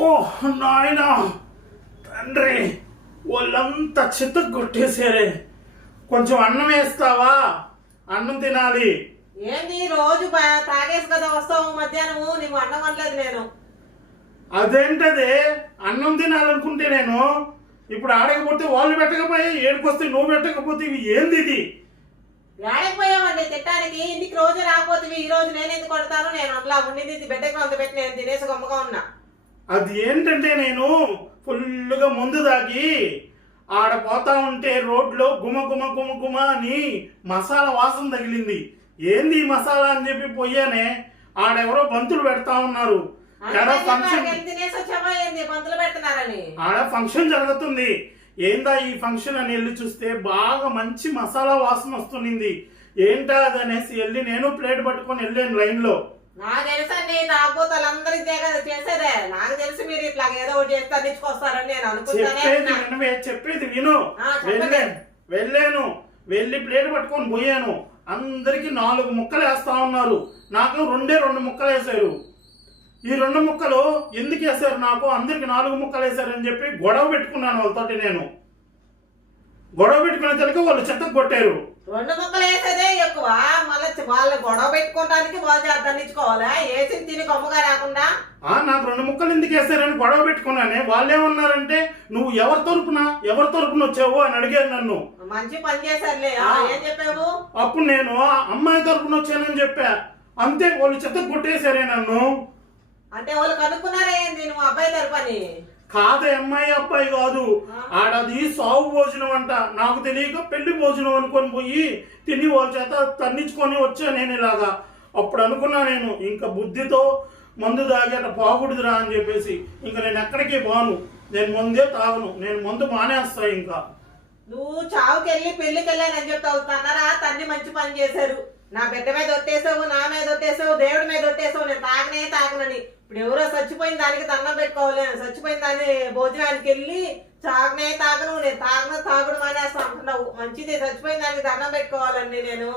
ఓ నాయన. తండ్రి వాళ్ళంతా చిత్త కొట్టేశారే. కొంచెం అన్నం వేస్తావా? అన్నం తినాలి. ఏంది రోజు తాగేసి కదా వస్తావు మధ్యాహ్నము? నీకు అన్నం అనలేదు నేను. అదేంటదే? అన్నం తినాలనుకుంటే నేను ఇప్పుడు ఆడకపోతే వాళ్ళు పెట్టకపోయి ఏడుకొస్తే నువ్వు పెట్టకపోతే ఇవి ఏంది ఇది? ఏడకపోయామండి తిట్టానికి ఇంటికి రోజు రాకపోతే ఈ రోజు నేను ఎందుకు కొడతాను నేను అట్లా ఉండింది బిడ్డకి అంత పెట్టి నేను తినేసి గమ్మగా ఉన్నా. అది ఏంటంటే నేను ఫుల్గా ముందు దాగి ఆడ పోతా ఉంటే రోడ్లో గుమ గుమ గుమ గుమ అని మసాలా వాసన తగిలింది. ఏంది మసాలా అని చెప్పి పోయానే ఆడెవరో బంతులు పెడతా ఉన్నారు. ఎడ ఫంక్షన్ ఆడ ఫంక్షన్ జరుగుతుంది. ఏందా ఈ ఫంక్షన్ అని వెళ్ళి చూస్తే బాగా మంచి మసాలా వాసన వస్తుంది ఏంటా అది అనేసి వెళ్ళి నేను ప్లేట్ పట్టుకొని వెళ్ళాను లైన్లో నాకు తెలుసండి నాకు తెలిసి మీరు ఇట్లా ఏదో ఒకటి చేసి తగ్గించుకొస్తారని నేను చెప్పేది ఉన్నా. వినవే చెప్పేది విను. ఆ, చెప్పండి. వెళ్ళాను వెళ్ళాను. వెళ్ళి ప్లేట్ పట్టుకొని పోయాను. అందరికి నాలుగు ముక్కలు వేస్తా ఉన్నారు. నాకు రెండే రెండు ముక్కలు వేశారు. ఈ రెండు ముక్కలు ఎందుకు వేశారు నాకు? అందరికి నాలుగు ముక్కలు వేశారని చెప్పి గొడవ పెట్టుకున్నాను వాళ్ళతోటి నేను. గొడవ పెట్టుకునే తలకి వాళ్ళు చెత్త కొట్టారు. రెండు ముక్కలు వేసేదే ఎక్కువ. మళ్ళీ వాళ్ళు గొడవ పెట్టుకోవడానికి వాళ్ళు చేద్దానిచ్చుకోవాలా వేసి తిని గమ్ముగా రాకుండా? ఆ నాకు రెండు ముక్కలు ఎందుకు వేశారని గొడవ పెట్టుకున్నానే. వాళ్ళేమన్నారంటే నువ్వు ఎవరి తరపున ఎవరి తరపున వచ్చావు అని అడిగారు నన్ను. మంచి పని చేశారులే. ఏం చెప్పావు? అప్పుడు నేను అమ్మాయి తరపున వచ్చానని చెప్పా. అంతే వాళ్ళు చెత్త కొట్టేశారే నన్ను. అంటే వాళ్ళు కనుక్కున్నారా ఏంది నువ్వు అబ్బాయి తరపని కాదే అమ్మాయి అబ్బాయి కాదు. ఆడది సాగు భోజనం అంట. నాకు తెలియక పెళ్ళి భోజనం అనుకొని పోయి తిని వాళ్ళ చేత తన్నించుకొని వచ్చా నేను ఇలాగా. అప్పుడు అనుకున్నా నేను ఇంకా బుద్ధితో మందు తాగి అట్లా పోకూడదురా అని చెప్పేసి. ఇంకా నేను ఎక్కడికి పోను నేను మందే తాగను. నేను మందు మానేస్తా ఇంకా. నువ్వు చావుకి వెళ్ళి పెళ్ళికి వెళ్ళానని చెప్తావు తన్నరా తండ్రి మంచి పని చేశారు. నా బిడ్డ మీద ఒట్టేసావు నా మీద ఒట్టేసావు దేవుడి మీద ఒట్టేసావు నేను తాగనే తాగనని. ఇప్పుడు ఎవరో చచ్చిపోయిన దానికి దండం పెట్టుకోవాలి చచ్చిపోయిన దాన్ని భోజనానికి వెళ్ళి తాగనే తాగను నేను తాగను తాగుడు మానేస్తా అంటున్నావు. మంచిది చచ్చిపోయిన దానికి దండం పెట్టుకోవాలండి నేను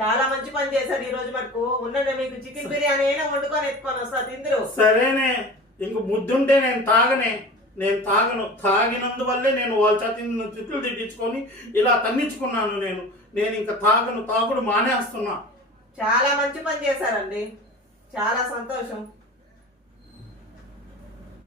చాలా మంచి పని చేశారు ఈ రోజు మటుకు. ఉండండి మీకు చికెన్ బిర్యానీ అయినా వండుకొని ఎత్తుకొని వస్తా తిందురు. సరేనే ఇంక బుద్ధి నేను తాగనే. నేను తాగను తాగినందువల్లే నేను వాళ్ళ చేత తిట్లు తిట్టించుకొని ఇలా తన్నించుకున్నాను నేను. నేను ఇంకా తాగను తాగుడు మానేస్తున్నా. చాలా మంచి పని చేశారండి. చాలా సంతోషం.